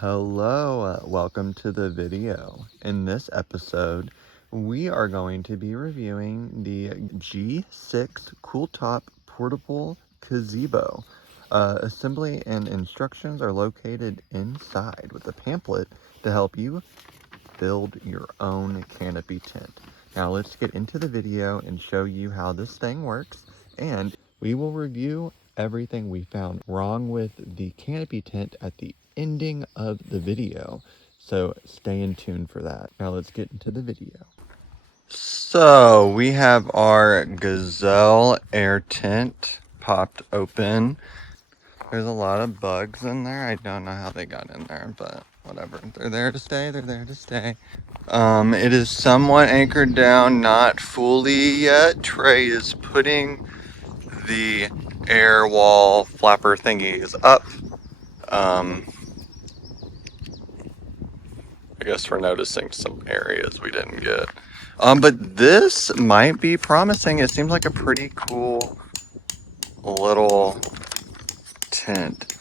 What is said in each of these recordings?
Hello, welcome to the video. In this episode, we are going to be reviewing the G6 Cool Top Portable Gazebo. Assembly and instructions are located inside with a pamphlet to help you build your own canopy tent. Now let's get into the video and show you how this thing works, and we will review everything we found wrong with the canopy tent at the ending of the video. So stay in tune for that. Now let's get into the video. So we have our Gazelle air tent popped open. There's a lot of bugs in there. I don't know how they got in there, but whatever. They're there to stay. They're there to stay. It is somewhat anchored down, not fully yet. Trey is putting the air wall flapper thingies up. I guess we're noticing some areas we didn't get. But this might be promising. It seems like a pretty cool little tent.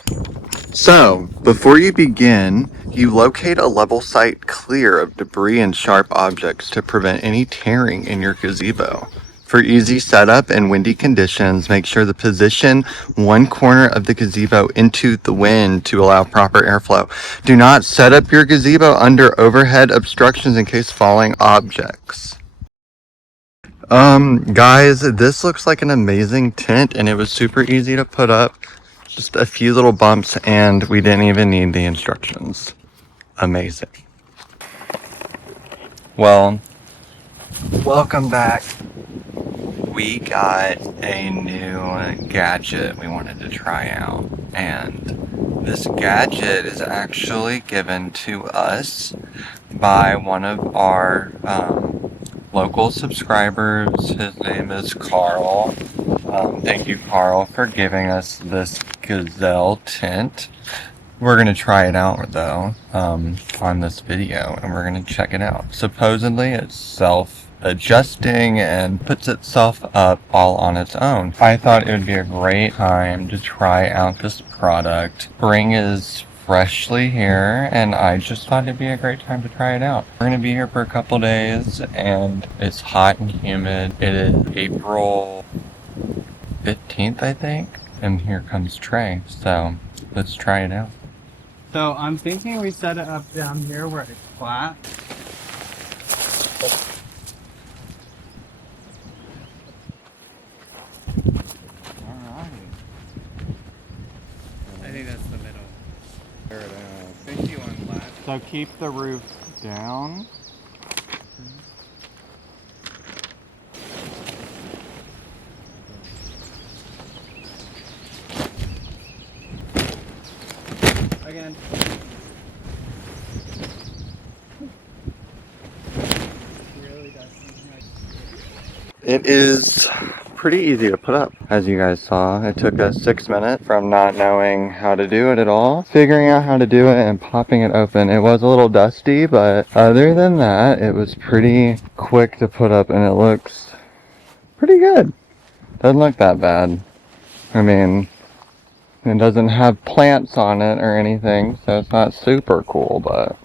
So, before you begin, you locate a level site clear of debris and sharp objects to prevent any tearing in your gazebo. For easy setup and windy conditions, make sure to position one corner of the gazebo into the wind to allow proper airflow. Do not set up your gazebo under overhead obstructions in case falling objects. Guys, this looks like an amazing tent, and it was super easy to put up. Just a few little bumps, and we didn't even need the instructions. Amazing. Well, welcome back. We got a new gadget we wanted to try out, and this gadget is actually given to us by one of our local subscribers. His name is Carl. Thank you, Carl, for giving us this Gazelle tent. We're going to try it out, though, on this video, and we're going to check it out. Supposedly, it's self-adjusting and puts itself up all on its own. I thought it would be a great time to try out this product. Spring is freshly here, and I just thought it'd be a great time to try it out. We're going to be here for a couple days, and it's hot and humid. It is April 15th, I think, and here comes Trey, so let's try it out. So I'm thinking we set it up down here where it's flat. Alright. I think that's the middle. There it is. Thank you on left. So keep the roof down. Again. Really does seem like... It is pretty easy to put up, as you guys saw. It took us 6 minutes from not knowing how to do it at all, figuring out how to do it and popping it open. It was a little dusty, but other than that, it was pretty quick to put up, and it looks pretty good. Doesn't look that bad. I mean, it doesn't have plants on it or anything, so it's not super cool, but...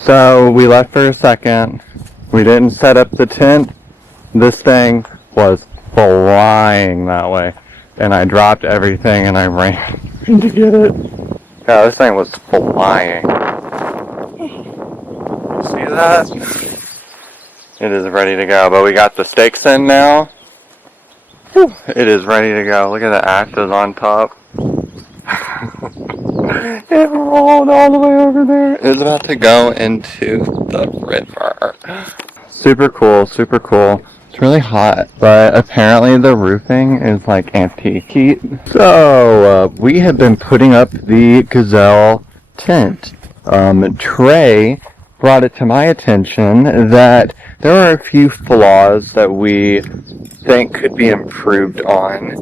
So we left for a second. We didn't set up the tent. This thing was flying that way. And I dropped everything and I ran to get it. Yeah, this thing was flying. See that? It is ready to go, but we got the stakes in now. Whew, it is ready to go. Look at the axes on top. It rolled all the way over there. It's about to go into the river. Super cool, super cool. It's really hot, but apparently the roofing is like anti-heat. So, we have been putting up the Gazelle tent. Trey brought it to my attention that there are a few flaws that we think could be improved on.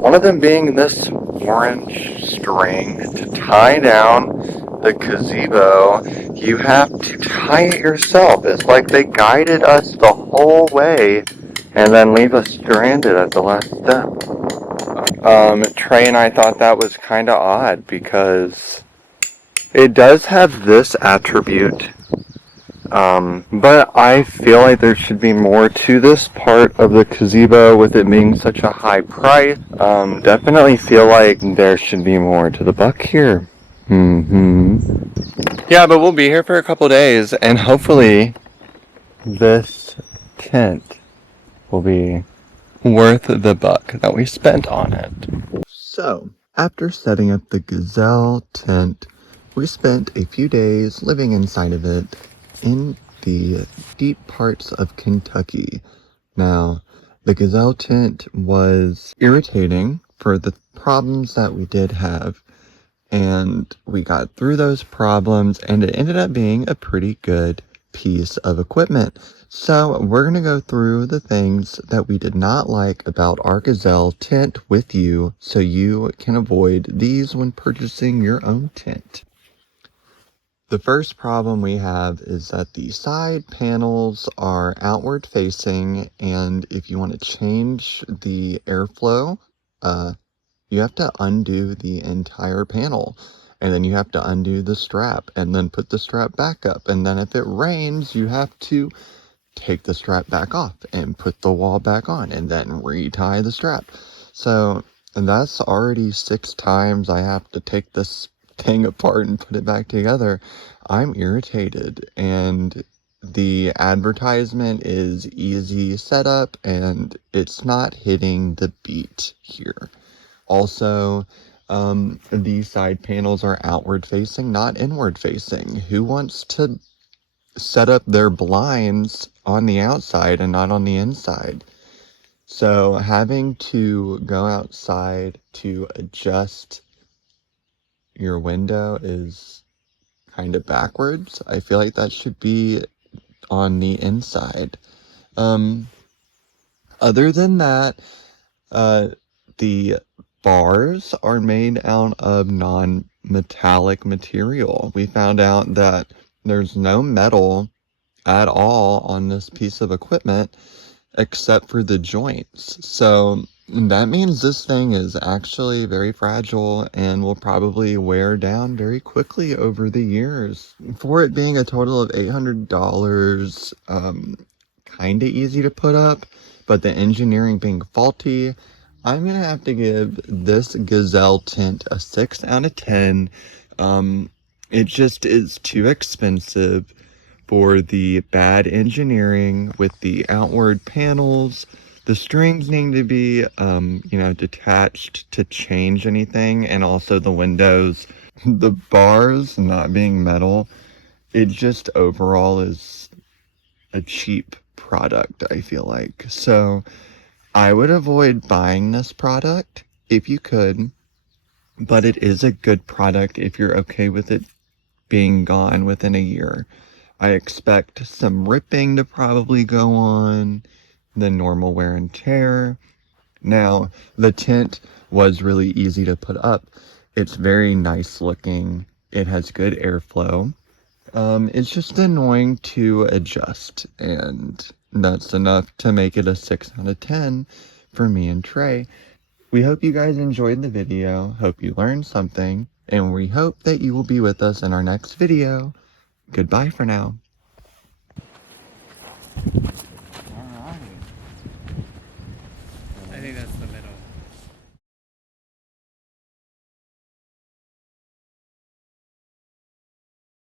One of them being this orange string. To tie down the gazebo, you have to tie it yourself. It's like they guided us the whole way and then leave us stranded at the last step. Trey and I thought that was kind of odd because it does have this attribute, but I feel like there should be more to this part of the gazebo with it being such a high price. Definitely feel like there should be more to the buck here. Yeah, but we'll be here for a couple days, and hopefully this tent will be worth the buck that we spent on it. So, after setting up the Gazelle tent, we spent a few days living inside of it in the deep parts of Kentucky. Now, the Gazelle tent was irritating for the problems that we did have, and we got through those problems, and it ended up being a pretty good piece of equipment. So we're going to go through the things that we did not like about our Gazelle tent with you so you can avoid these when purchasing your own tent. The first problem we have is that the side panels are outward facing, and if you want to change the airflow, you have to undo the entire panel, and then you have to undo the strap and then put the strap back up, and then if it rains you have to take the strap back off and put the wall back on and then retie the strap. So, and that's already 6 times I have to take this thing apart and put it back together. I'm irritated, and the advertisement is easy setup and it's not hitting the beat here. Also, these side panels are outward facing, not inward facing. Who wants to set up their blinds on the outside and not on the inside? So having to go outside to adjust your window is kind of backwards. I feel like that should be on the inside. Other than that, the bars are made out of non-metallic material. We found out that there's no metal at all on this piece of equipment except for the joints. So that means this thing is actually very fragile and will probably wear down very quickly over the years. For it being a total of $800, kind of easy to put up, but the engineering being faulty, I'm gonna have to give this Gazelle tent a 6 out of 10. It just is too expensive for the bad engineering with the outward panels. The strings need to be, detached to change anything, and also the windows. The bars not being metal, it just overall is a cheap product, I feel like. So I would avoid buying this product if you could, but it is a good product if you're okay with it being gone within a year. I expect some ripping to probably go on, the normal wear and tear. Now, the tent was really easy to put up. It's very nice looking. It has good airflow. It's just annoying to adjust, and that's enough to make it a 6 out of 10 for me and Trey. We hope you guys enjoyed the video, hope you learned something, and we hope that you will be with us in our next video. Goodbye for now.